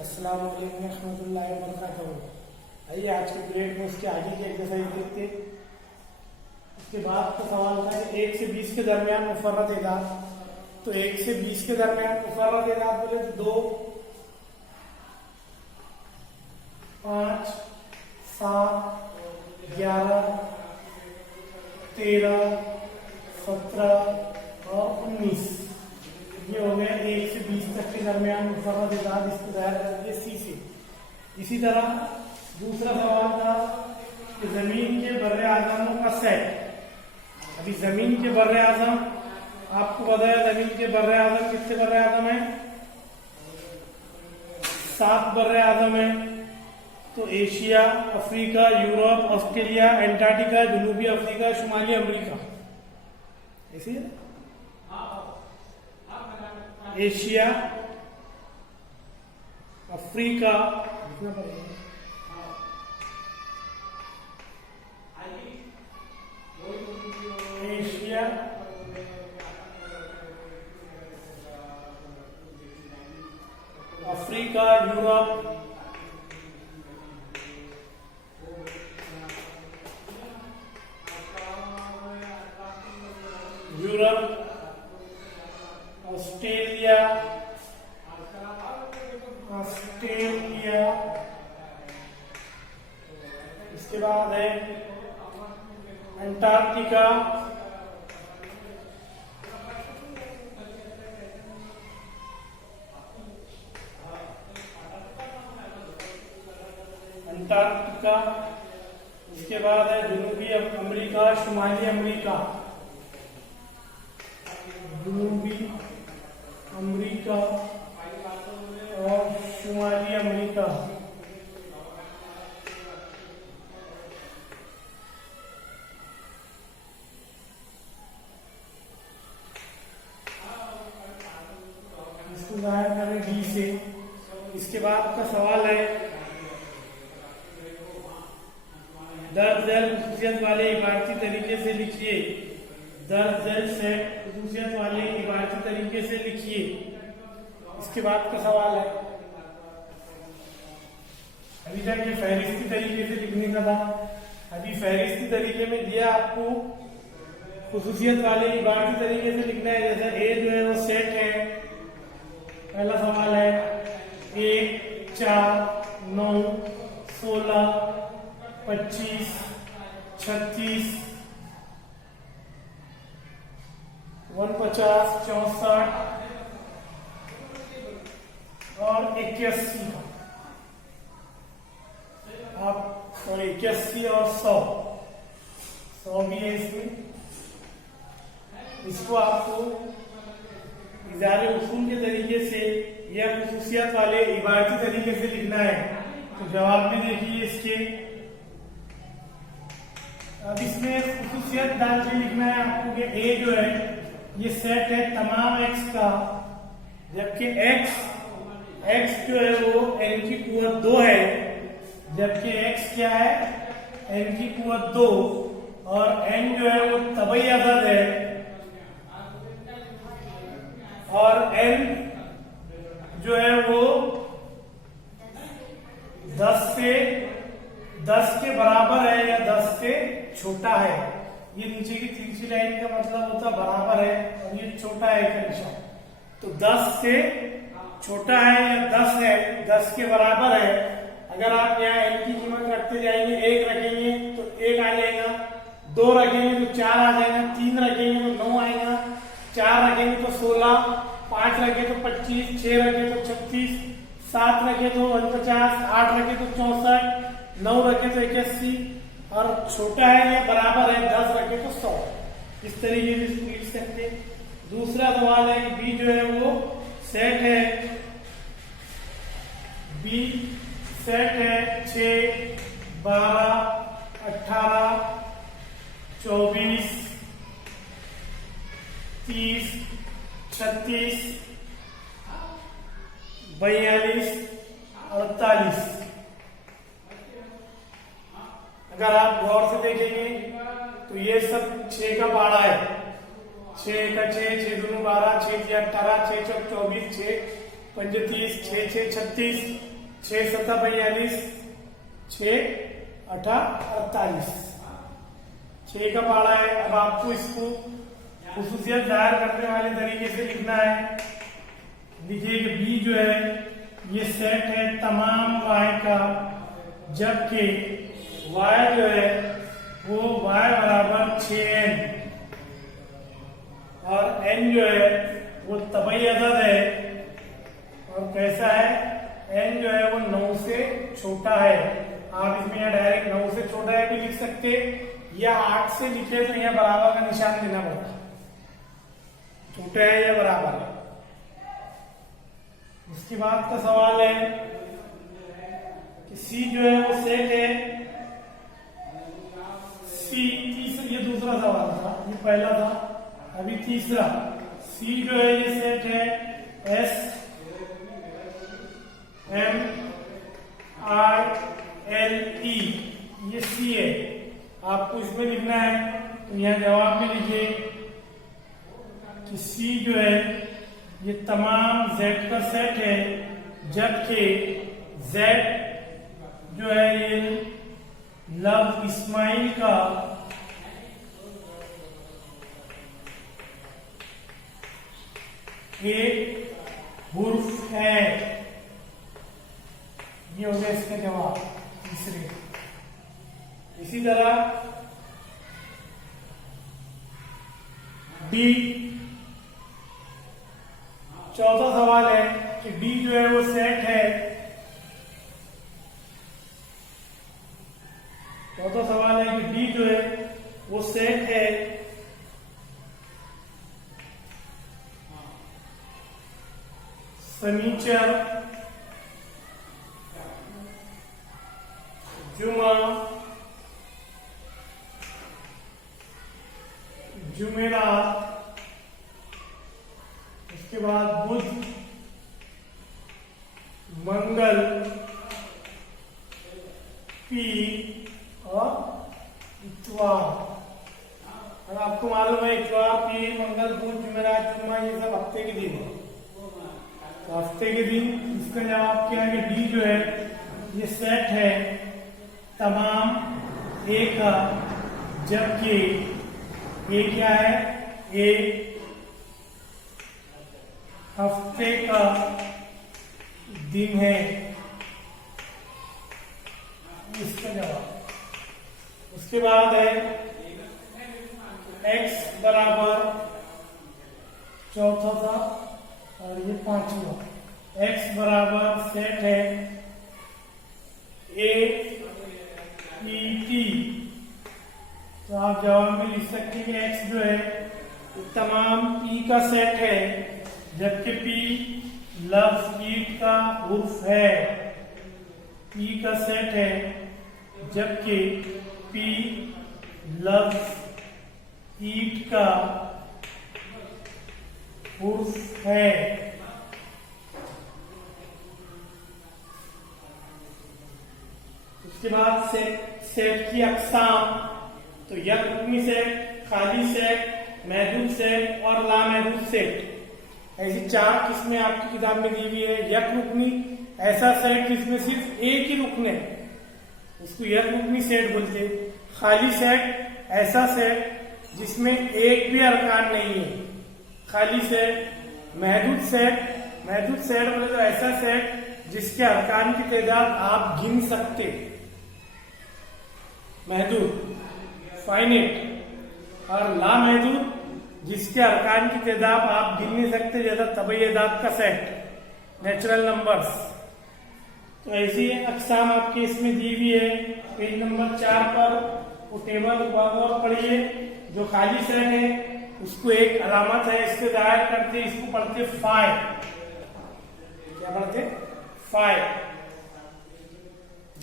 अस्सलाम वालेकुम रहमतुल्लाहि व बरकातहू। आइए आज के ग्रेड में उसके आगे की एक्सरसाइज देखते हैं। इसके बाद का सवाल था कि 1 से 20 के दरमियान मुफर्रद एदाद। तो 1 से 20 के दरमियान मुफर्रद एदाद बोले तो 2, 5, 7, 11, 13, 17 और 19। ये हो गया 1 से 20 तक के दरमियान मुफर्रद एदाद। इसको दायर कर दिए सी से। इसी तरह दूसरा सवाल था कि जमीन के बर्रे आजमों का सेट। अभी जमीन के बर्रे आजम आपको बताया, जमीन के बर्रे आजम कितने बर्रे आजम है? 7 बर्रे आजम है। तो Asia, Africa, Europe, Australia, Antarctica, जनूबी अफ्रीका, शुमाली अमेरिका। ऐसे है? Asia, Africa, Asia, Africa, Europe, Australia, इसके बाद है अंटार्कटिका, इसके बाद है जनूबी अमेरिका, शुमाली अमेरिका, जनूबी अमेरिका और शुमाली अमेरिका। इसको जाहिर करें डी से। इसके बाद का सवाल है दर्ज झैल खुसूसियत वाले इबारती तरीके से लिखिए। दर्ज झैल सेट खुसूसियत वाले इबारती तरीके से लिखिए। इसके बाद का सवाल है, अभी तक ये फहरिस्ती तरीके से लिखने का था। अभी फहरिस्ती तरीके में दिया आपको खुसूसियत वाले इबारती तरीके से लिखना है। जैसे ए जो है वो सेट है। पहला सवाल है 1, 4, 9, 16, 25, 36, 49, 64 और 81 आप 81 और 100 भी है इसमें। इसको आपको इज़ारे उसूल के तरीके से या खुसूसियत वाले इबारती तरीके से लिखना है। तो जवाब में देखिए इसके। अब इसमें खुसूसियत डाल के लिखना है आपको कि ए जो है ये सेट है तमाम एक्स का, जबकि एक्स जो है वो n की कुव्वत 2 है, जबकि एक्स क्या है? n की कुव्वत 2 और n जो है वो तबई अदद है और n जो है वो 10 के बराबर है या 10 से छोटा है। ये नीचे की तीसरी लाइन का मतलब होता बराबर है और ये छोटा है का निशान। तो 10 से छोटा है या 10 है, 10 के बराबर है। अगर आप यहाँ n की कीमत रखते जाएंगे, 1 रखेंगे तो 1 आ जाएगा, 2 रखेंगे तो 4 आ जाएगा, 3 रखेंगे तो 9 आएगा, 4 रखेंगे तो 16, 5 रखे तो 25, 6 रखे तो 36, 7 रखे तो 49, 8 रखे तो 64, 9 रखे तो 81 और छोटा है या बराबर है 10 रखे तो 100। इस तरीके से लिख सकते। दूसरा सवाल है कि बी जो है वो सेट है। बी सेट है 6, 12, 18, 24, 30, 36, 42, 48। अगर आप गौर से देखेंगे तो ये सब 6 का पाड़ा है। 6 का 6, 6 दूनी 12, 6 या 18, 6 चौक 24, 6 पंजे 30, 6 6 36, 6 7 42, 6 8 48, 6 का पहाड़ा है। अब आपको इसको खुसूसियत जाहिर करने वाले तरीके से लिखना है। देखिए कि बी जो है ये सेट है तमाम y का, जबकि y जो है वो y बराबर 6n और n जो है वो तबई अदद है। और कैसा है, n जो है वो 9 से छोटा है। आप इसमें यहाँ डायरेक्ट 9 से छोटा है भी लिख सकते, या 8 से लिखे तो यहाँ बराबर का निशान देना पड़ता, छोटा है या बराबर है। उसके बाद का सवाल है कि सी जो है वो सेट है, सी तीसरा, ये दूसरा सवाल था, ये पहला था, अभी तीसरा। सी जो है ये सेट है S M I L E, ये सी है। आपको इसमें लिखना है तो यहाँ जवाब में लिखिए कि सी जो है ये तमाम z का सेट है, जबकि z जो है ये लव इस्माइल का एक हुर्फ है। ये हो गया इसका जवाब तीसरे। इसी तरह डी, चौथा सवाल है कि डी जो है वो सेट है, चौथा सवाल है कि डी जो है वो सेट है शनिचर, जुमा, जुमेरात, उसके बाद बुध, मंगल, पीर और इतवार। और आपको मालूम है इतवार, पीर, मंगल, बुध, जुमेरात, जुम्मा ये सब हफ्ते के दिन है। तो हफ्ते के दिन इसका जवाब क्या है कि डी जो है ये सेट है तमाम ए का, जबकि ए क्या है, ए हफ्ते का दिन है। इसका जवाब। उसके बाद है x बराबर, चौथा था और ये पांचवा, x बराबर सेट है ए पी टी। तो आप जवाब में लिख सकते हैं कि x जो है तमाम p का सेट है, जबकि p लफ्ज ईट का उर्फ है। p का सेट है जबकि p लफ्ज ईट का उर्फ है। उसके बाद सेट की अक़साम, तो यक रुकनी सेट, खाली सेट, महदूद सेट और लामहदूद सेट, ऐसी 4 किस्में आपकी किताब में दी हुई है। यक रुकनी ऐसा सेट जिसमें सिर्फ एक ही रुकन है, उसको यक रुकनी सेट बोलते। खाली सेट ऐसा सेट जिसमें एक भी अरकान नहीं है, खाली सेट। महदूद सेट बोले तो ऐसा सेट जिसके अरकान की तादाद आप गिन सकते, महदूद फाइनेट। और लामहदूद जिसके अरकान की तादाद आप गिन नहीं सकते, जैसा तबैयदात का सेट, नेचुरल नंबर्स। तो ऐसी अक़साम आपके इसमें दी हुई है। पेज नंबर 4 पर वो टेबल और पढ़िए। जो खाली सेट है उसको एक अलामत है, इससे जाहिर करते, इसको पढ़ते फाइव। क्या पढ़ते? फाइव,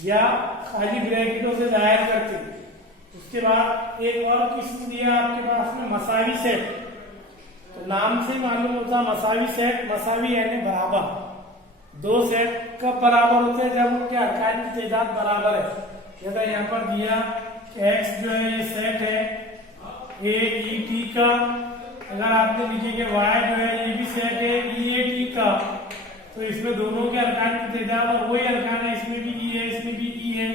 या खाली ब्रैकेटों से जाहिर करते। उसके बाद एक और किस्म दिया आपके पास में मसावी सेट। तो नाम से मालूम होता मसावी सेट, मसावी यानी बराबर। 2 सेट कब बराबर होते हैं? जब उनके अरकान की तादाद बराबर है। जैसा यहाँ पर दिया कि x जो है ये सेट है ए ई टी का, अगर आपने लिखे कि y जो है ये भी सेट है ई ए टी का, तो इसमें दोनों के अरकान कितने थे, और वही अरकान है, इसमें भी ई है, इसमें भी ई है,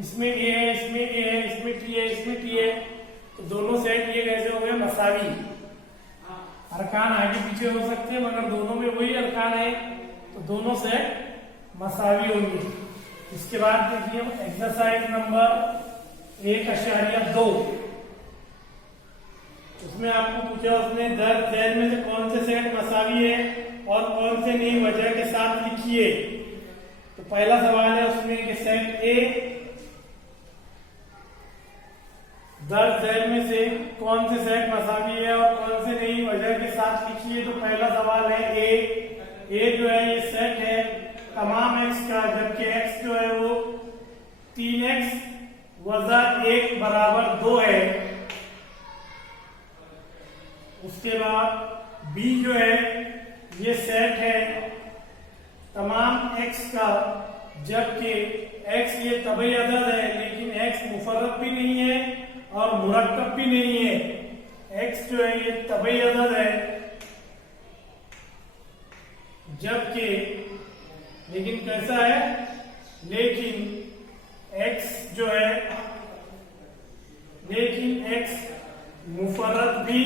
इसमें ए है, इसमें ए है, इसमें टी है, इसमें टी है, तो दोनों सेट ये कैसे हो गए, मसावी। अरकान आगे पीछे हो सकते हैं मगर दोनों में वही अरकान है, तो दोनों सेट मसावी होंगे। इसके बाद देखिए एक्सरसाइज नंबर 1.2, उसमें आपको पूछा उसने दर दैर में से कौन से सेट मसावी है और कौन से नहीं, वजह के साथ लिखिए। तो पहला सवाल है उसमें कि सेट ए दर दैर में से कौन से सेट मसावी है और कौन से नहीं, वजह के साथ लिखिए। तो पहला सवाल है ए जो है ये सेट है तमाम एक्स का, जबकि एक्स जो है वो 3x वजा 1 बराबर 2 है। उसके बाद बी जो है ये सेट है तमाम x का, जबकि x ये तबई अदद है लेकिन x मुफर्रद भी नहीं है और मुरक्कब भी नहीं है। x जो है ये तबई अदद है, जबकि लेकिन कैसा है, लेकिन x जो है, लेकिन x मुफर्रद भी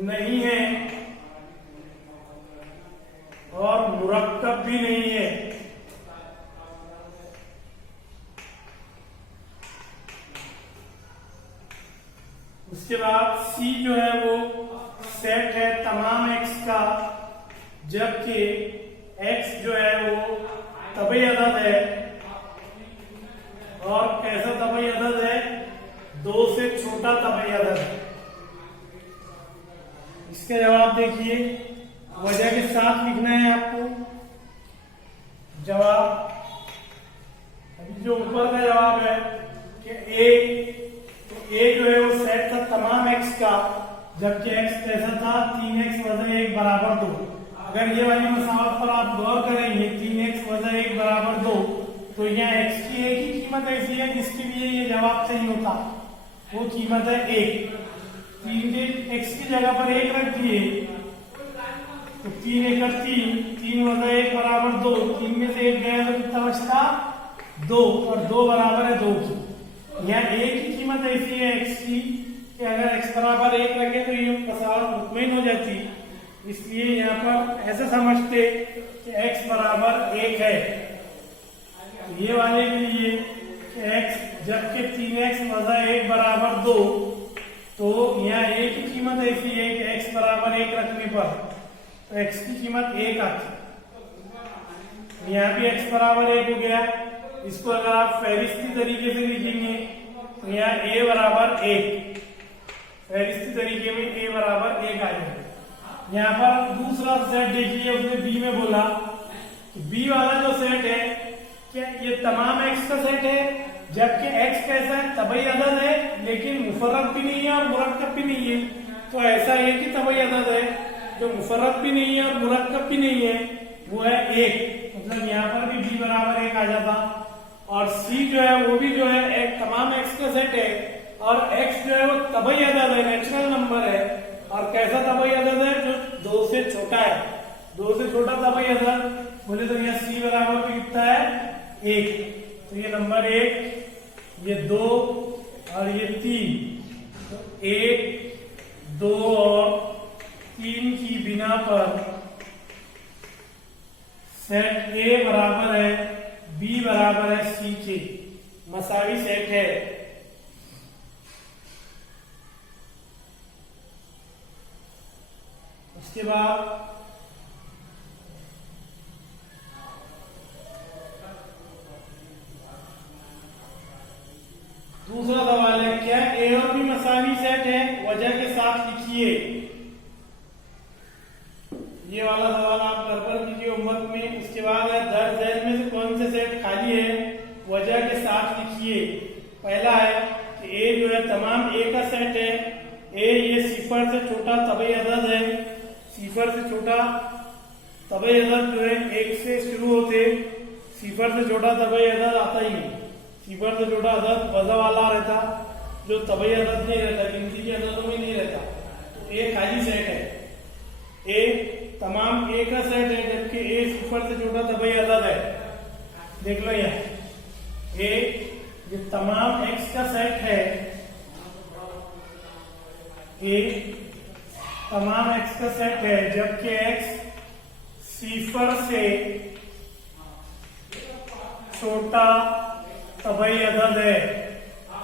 नहीं है और मुरक्कब भी नहीं है। उसके बाद सी जो है वो सेट है तमाम x का, जबकि x जो है वो तबई अदद है, और कैसा तबई अदद है, 2 से छोटा तबई अदद है। इसके जवाब देखिए, वजह के साथ लिखना है आपको जवाब। अभी जो ऊपर का जवाब है कि ए जो है वो सेट था तमाम x का, जबकि x कैसा था, 3x वजा 1 बराबर 2। अगर ये वाली मसावत पर आप गौर करेंगे 3x वजा 1 बराबर 2, तो यहाँ x की एक ही कीमत ऐसी है जिसके लिए ये जवाब सही होता, वो कीमत है 1। 3 के x की जगह पर 1 रख दिए तो 3 एकड़ 3 वजा 1 बराबर 2, 3 में से 1 गया तो कितना बचता, 2, और 2 बराबर है 2 की। यहाँ एक ही कीमत ऐसी है x की कि अगर x बराबर 1 रखे तो ये मसावत मुतमईन हो जाती, इसलिए यहाँ पर ऐसा समझते कि x बराबर 1 है। तो ये वाले के लिए x जबकि 3x वजा 1 बराबर 2, तो यहाँ एक ही कीमत ऐसी है कि x बराबर 1 रखने पर तो x की कीमत 1 आती। यहाँ भी x बराबर 1 हो गया। इसको अगर आप फहरिस्ती तरीके से लिखेंगे तो यहाँ a बराबर 1, फहरिस्ती तरीके में a बराबर 1 आ जाएगा। यहाँ पर दूसरा सेट देखिए, उसने b में बोला कि b वाला जो सेट है क्या ये तमाम x का सेट है, जबकि x कैसा है, तबई अदद है लेकिन मुफर्रद भी नहीं है और मुरक्कब भी नहीं है। तो ऐसा है कि तबई अदद है जो मुफर्रद भी नहीं है और मुरक्कब भी नहीं है, वो है 1, मतलब यहाँ पर भी b बराबर 1 आ जाता। और c जो है वो भी जो है एक तमाम x का सेट है, और x जो है वो तबई अदद है, नेचुरल नंबर है, और कैसा तबई अदद है, जो 2 से छोटा है। 2 से छोटा तबई अदद बोले तो यहाँ c बराबर भी कितना है, 1। तो ये नंबर 1, ये 2 और ये 3, तो 1, 2 और 3 की बिना पर सेट A बराबर है B बराबर है C के, मसावी सेट है। उसके बाद दूसरा सवाल है, क्या A और B मसावी सेट है, वजह के साथ लिखिए। ये वाला सवाल आप घर पर कीजिए होमवर्क में। उसके बाद है दर ज़ैल में से कौन से सेट खाली है, वजह के साथ लिखिए। पहला है कि A जो है तमाम A का सेट है। A ये 0 से छोटा तबई अदद है, 0 से छोटा तबई अदद जो है 1 से शुरू होते, 0 से छोटा तबई अदद आता ही नहीं। 0 से छोटा अदद वज़ा वाला रहता, जो तबई अदद नहीं रहता, गिनती के अददों में नहीं रहता। ए खाली सेट है, ए तमाम ए का सेट है, जबकि ए सिफर से छोटा तभी अदद है। देख लो यहाँ, ए ये तमाम एक्स का सेट है, ए तमाम एक्स का सेट है, जबकि एक्स सिफर से छोटा तभी अदद है।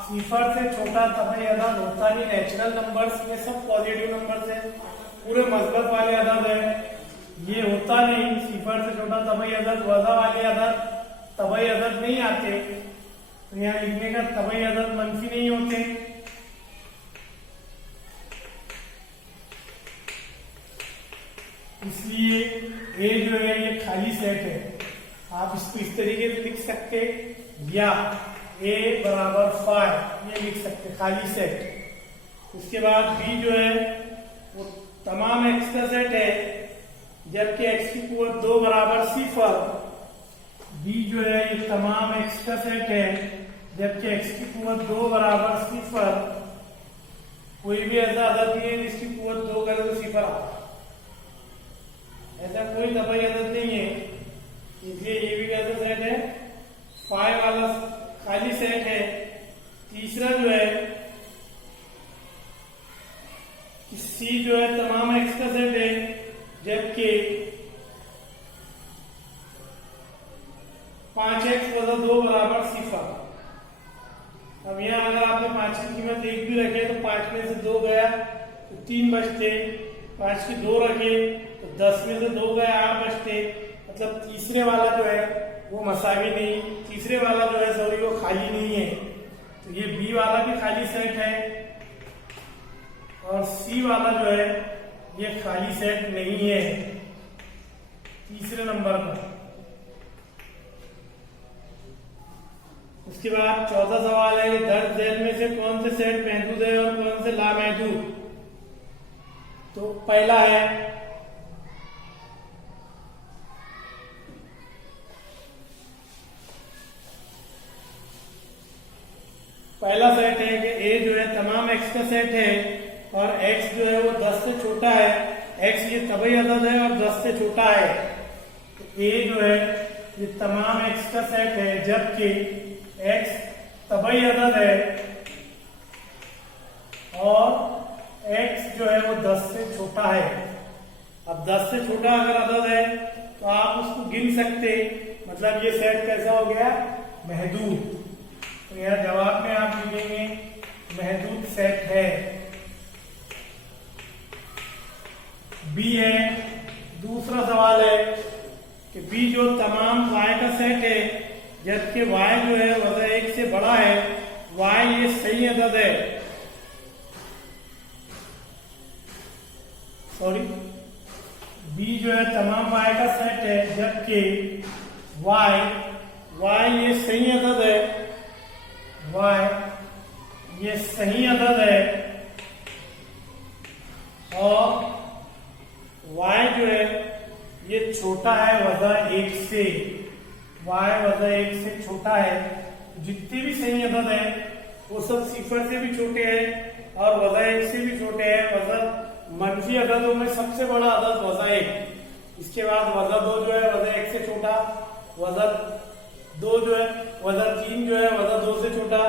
सिफर से छोटा तभी अदद होता नहीं, नेचुरल नंबर्स में सब पॉजिटिव नंबर्स है, पूरे मजबत वाले अदद है, ये होता नहीं। सिफर से छोटा तभी अदद, वज़ा वाले अदद तभी अदद नहीं आते, तो यहाँ लिखने का तभी अदद मनफी नहीं होते। इसलिए ए जो है ये खाली सेट है। आप इसको इस तरीके से लिख सकते, या ए बराबर 5 ये लिख सकते, खाली सेट। उसके बाद बी जो है वो तमाम एक्स का सेट है, जबकि एक्स की कुव्वत 2 बराबर सिफर। बी जो है ये तमाम एक्स का सेट है, जबकि एक्स की कुव्वत 2 बराबर सिफर। कोई भी ऐसा अदद नहीं है जिसकी कुव्वत 2 करे तो सिफर आता, ऐसा कोई तभी अदद नहीं है। इसलिए ये भी कैसा सेट है, 5 वाला खाली सेट है। तीसरा जो है कि सी जो है तमाम एक्स का सेट है, जबकि 5x + 2 बराबर सिफर। अब यहाँ अगर आपने 5 की कीमत 1 भी रखे तो 5 में से 2 गया तो 3 बचते, 5 की 2 रखे तो 10 में से 2 गया 8 बचते। मतलब तीसरे वाला जो है वो मसावी नहीं, तीसरे वाला जो है सॉरी वो खाली नहीं है। तो ये बी वाला भी खाली सेट है, और सी वाला जो है ये खाली सेट नहीं है तीसरे नंबर पर। उसके बाद चौथा सवाल है, दर्ज झेल में से कौन से सेट महदूद है और कौन से लामहदूद। तो पहला है पहला सेट है कि ए जो है तमाम एक्स का सेट है, और एक्स जो है वो 10 से छोटा है। एक्स ये तभी अदद है और 10 से छोटा है, तो ए जो है ये तमाम एक्स का सेट है, जबकि एक्स तभी अदद है और एक्स जो है वो 10 से छोटा है। अब 10 से छोटा अगर अदद है तो आप उसको गिन सकते, मतलब ये सेट कैसा हो गया, महदूद। तो यह जवाब में आप लिखेंगे महदूद सेट है। बी है, दूसरा सवाल है कि बी जो तमाम y का सेट है, जबकि y जो है वजह 1 से बड़ा है, y ये सही अदद है, सॉरी बी जो है तमाम y का सेट है, जबकि y ये सही अदद है, y ये सही अदद है, और y जो है ये छोटा है वजह 1 से, y वजह 1 से छोटा है। जितने भी सही अदद है वो सब सिफर से भी छोटे हैं और वजह 1 से भी छोटे हैं। वजह मनफी अददों में सबसे बड़ा अदद वजह 1, इसके बाद वजह 2 जो है वजह 1 से छोटा, वजह 2 जो है वजह 3 जो है वजह 2 से छोटा।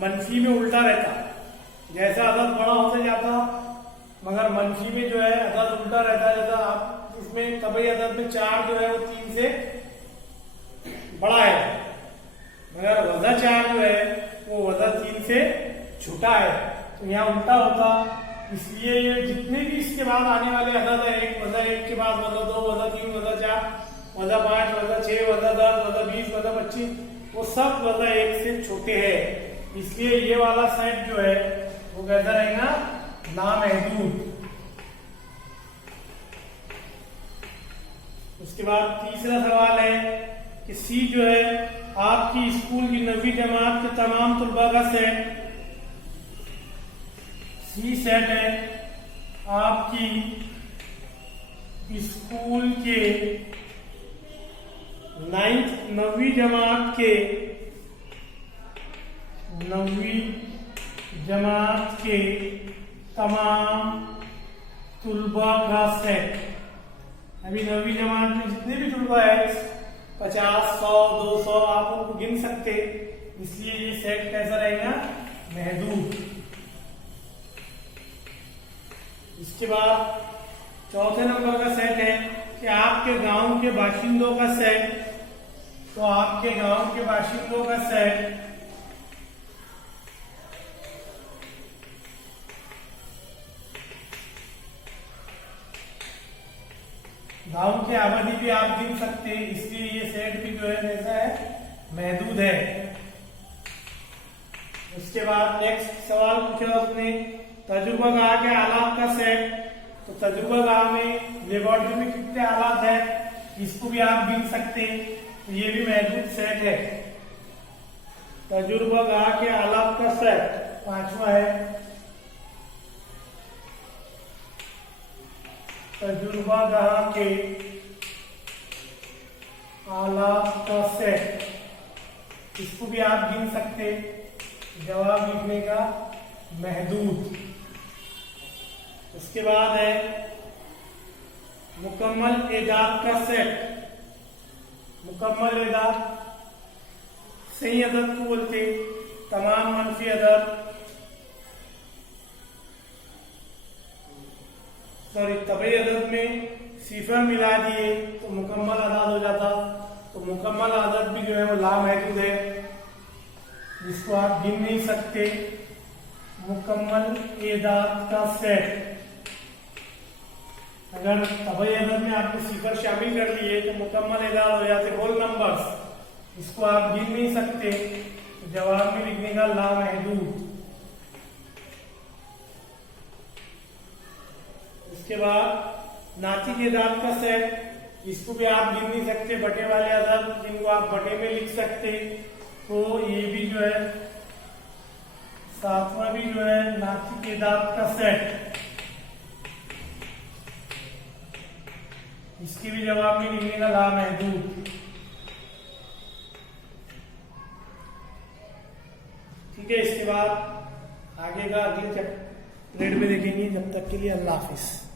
मनफी में उल्टा रहता, जैसा अदद बड़ा होता जाता मगर मनफी में जो है अदद उल्टा रहता। जैसा आप इसमें तभी अदद में 4 जो है वो 3 से बड़ा है, मगर वजह 4 जो है वो वजह 3 से छोटा है, तो यहाँ उल्टा होता। इसलिए ये जितने भी इसके बाद आने वाले अदद है, एक वजह 1 के बाद वजह 2, वजह 3, वजह 4, वजह 5, वजह 6, वजह 10, वजह 20, वजह 25, वो सब वजह 1 से छोटे हैं। इसलिए ये वाला सेट जो है वो कैसा रहेगा, लामहदूद। उसके बाद तीसरा सवाल है कि सी जो है आपकी स्कूल की 9वीं जमात के तमाम तुलबा का सेट, सी सेट है आपकी स्कूल के 9वीं जमात के 9वीं जमात के तमाम तुलबा का सेट। अभी 9वीं जमात में जितने भी तुलबा है 50, 100, 200 आप उनको गिन सकते, इसलिए ये सेट कैसा रहेगा, महदूद। इसके बाद चौथे नंबर का सेट है कि आपके गांव के बाशिंदों का सेट। तो आपके गांव के बाशिंदों का सेट गांव की आबादी भी आप गिन सकते हैं, इसलिए ये सेट भी जो है कैसा है, महदूद है। उसके बाद नेक्स्ट सवाल पूछा उसने, तजुर्बा गाह के आलात का सेट। तो तजुर्बा गाह में लेबोरेटरी में कितने आलात है, इसको भी आप गिन सकते हैं, तो ये भी महदूद सेट है। तजुर्बा गाह के आलात का सेट 5वां है, तजुर्बा गाह के आलात का सेट, इसको भी आप गिन सकते, जवाब लिखने का महदूद। उसके बाद है मुकम्मल एदाद का सेट। मुकम्मल एदाद सही अदद को बोलते, तमाम मनफी अदद, सॉरी तबई अदद में सिफर मिला दिए तो मुकम्मल अदद हो जाता। तो मुकम्मल अदद भी जो है वो लामहदूद है, जिसको आप गिन नहीं सकते। मुकम्मल एदाद का सेट, अगर तबई अदद में आपने सिफर शामिल कर लिए तो मुकम्मल एदाद हो जाते, होल नंबर्स, इसको आप गिन नहीं सकते, तो जवाब में लिखने का लामहदूद। उसके बाद नातिक एदाद का सेट, इसको भी आप गिन नहीं सकते, बटे वाले अदद जिनको आप बटे में लिख सकते, तो ये भी जो है 7वां भी जो है नातिक एदाद का सेट, इसके भी जवाब में लिखने का लामहदूद। ठीक है, इसके बाद आगे का अगले पीरियड में देखेंगे। जब तक के लिए अल्लाह हाफिज।